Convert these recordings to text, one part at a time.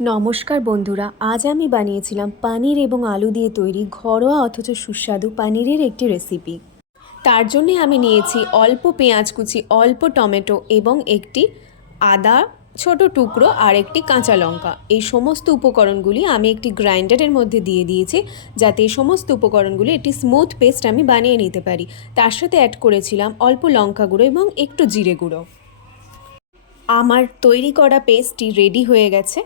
নমস্কার বন্ধুরা, আজ আমি বানিয়েছিলাম পানির এবং আলু দিয়ে তৈরি ঘরোয়া অথচ সুস্বাদু পানিরের একটি রেসিপি। তার জন্যে আমি নিয়েছি অল্প পেঁয়াজ কুচি, অল্প টমেটো এবং একটি আদা ছোট টুকরো আর একটি কাঁচা লঙ্কা। এই সমস্ত উপকরণগুলি আমি একটি গ্রাইন্ডারের মধ্যে দিয়ে দিয়েছি যাতে এই সমস্ত উপকরণগুলি একটি স্মুথ পেস্ট আমি বানিয়ে নিতে পারি। তার সাথে অ্যাড করেছিলাম অল্প লঙ্কা গুঁড়ো এবং একটু জিরে গুঁড়ো। আমার তৈরি করা পেস্টটি রেডি হয়ে গেছে।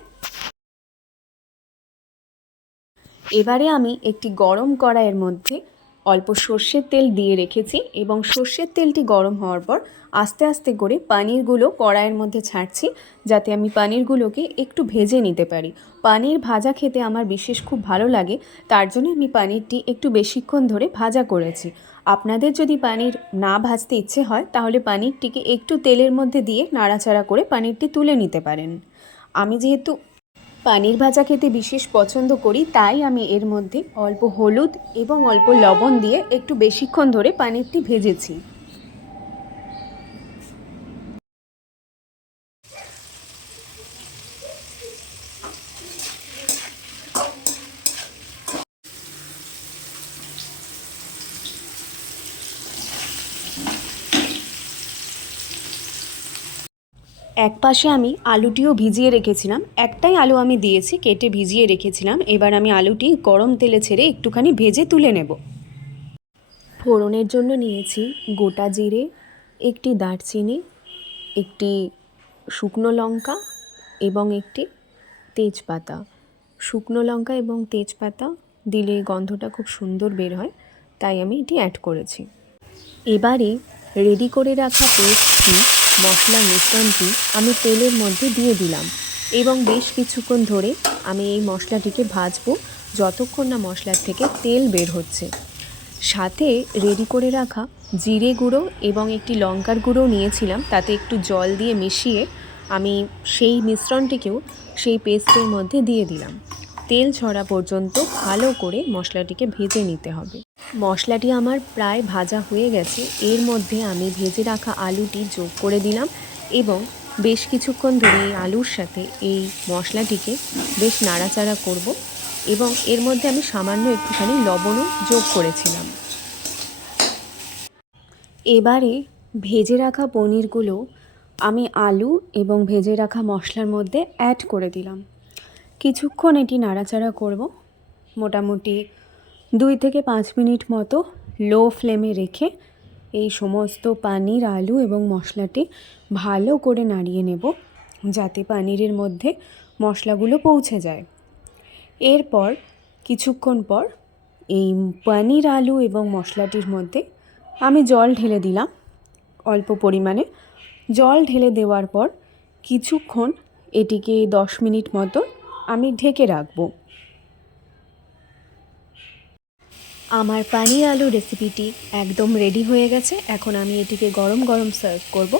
এবারে আমি একটি গরম কড়াইয়ের মধ্যে অল্প সর্ষের তেল দিয়ে রেখেছি এবং সর্ষের তেলটি গরম হওয়ার পর আস্তে আস্তে করে পানিরগুলো কড়াইয়ের মধ্যে ছাড়ছি যাতে আমি পানিরগুলোকে একটু ভেজে নিতে পারি। পানির ভাজা খেতে আমার বিশেষ খুব ভালো লাগে, তার জন্য আমি পানিরটি একটু বেশিক্ষণ ধরে ভাজা করেছি। আপনাদের যদি পানির না ভাজতে ইচ্ছে হয়, তাহলে পানিরটিকে একটু তেলের মধ্যে দিয়ে নাড়াচাড়া করে পানিরটি তুলে নিতে পারেন। আমি যেহেতু পানির ভাজা খেতে বিশেষ পছন্দ করি, তাই আমি এর মধ্যে অল্প হলুদ এবং অল্প লবণ দিয়ে একটু বেশিক্ষণ ধরে পানিরটি ভেজেছি। এক পাশে আমি আলুটিও ভিজিয়ে রেখেছিলাম, একটাই আলু আমি দিয়েছি, কেটে ভিজিয়ে রেখেছিলাম, এবার আমি আলুটি গরম তেলে ছেড়ে একটুখানি ভেজে তুলে নেব। ফোড়নের জন্য নিয়েছি গোটা জিরে, একটি দারচিনি, একটি শুকনো লঙ্কা এবং একটি তেজপাতা। শুকনো লঙ্কা এবং তেজপাতা দিলে গন্ধটা খুব সুন্দর বের হয়, তাই আমি এটি অ্যাড করেছি। এবারে রেডি করে রাখা পেস্টটি মশলার মিশ্রণটি আমি তেলের মধ্যে দিয়ে দিলাম এবং বেশ কিছুক্ষণ ধরে আমি এই মশলাটিকে ভাজবো যতক্ষণ না মশলার থেকে তেল বের হচ্ছে। সাথে রেডি করে রাখা জিরে গুঁড়ো এবং একটি লঙ্কার গুঁড়ো নিয়েছিলাম, তাতে একটু জল দিয়ে মিশিয়ে আমি সেই মিশ্রণটিকেও সেই পেস্টের মধ্যে দিয়ে দিলাম। তেল ছড়া পর্যন্ত ভালো করে মশলাটিকে ভেজে নিতে হবে। মশলাটি আমার প্রায় ভাজা হয়ে গেছে। এর মধ্যে আমি ভেজে রাখা আলুটি যোগ করে দিলাম এবং বেশ কিছুক্ষণ ধরে এই আলুর সাথে এই মশলাটিকে বেশ নাড়াচাড়া করব এবং এর মধ্যে আমি সামান্য একটুখানি লবণও যোগ করেছিলাম। এবারে ভেজে রাখা পনিরগুলো আমি আলু এবং ভেজে রাখা মশলার মধ্যে অ্যাড করে দিলাম। কিছুক্ষণ এটি নাড়াচাড়া করব। মোটামুটি দুই থেকে পাঁচ মিনিট মতো লো ফ্লেমে রেখে এই সমস্ত পানির আলু এবং মশলাটি ভালো করে নাড়িয়ে নেব, যাতে পানিরের মধ্যে মশলাগুলো পৌঁছে যায়। এরপর কিছুক্ষণ পর এই পানির আলু এবং মশলাটির মধ্যে আমি জল ঢেলে দিলাম অল্প পরিমাণে। জল ঢেলে দেওয়ার পর কিছুক্ষণ এটিকে দশ মিনিট মতো আমি ঢেকে রাখব। আমার পানির আলু রেসিপিটি একদম রেডি হয়ে গেছে। এখন আমি এটিকে গরম গরম সার্ভ করব।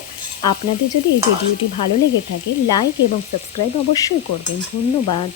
আপনাদের যদি এই ভিডিওটি ভালো লেগে থাকে লাইক এবং সাবস্ক্রাইব অবশ্যই করবেন। ধন্যবাদ।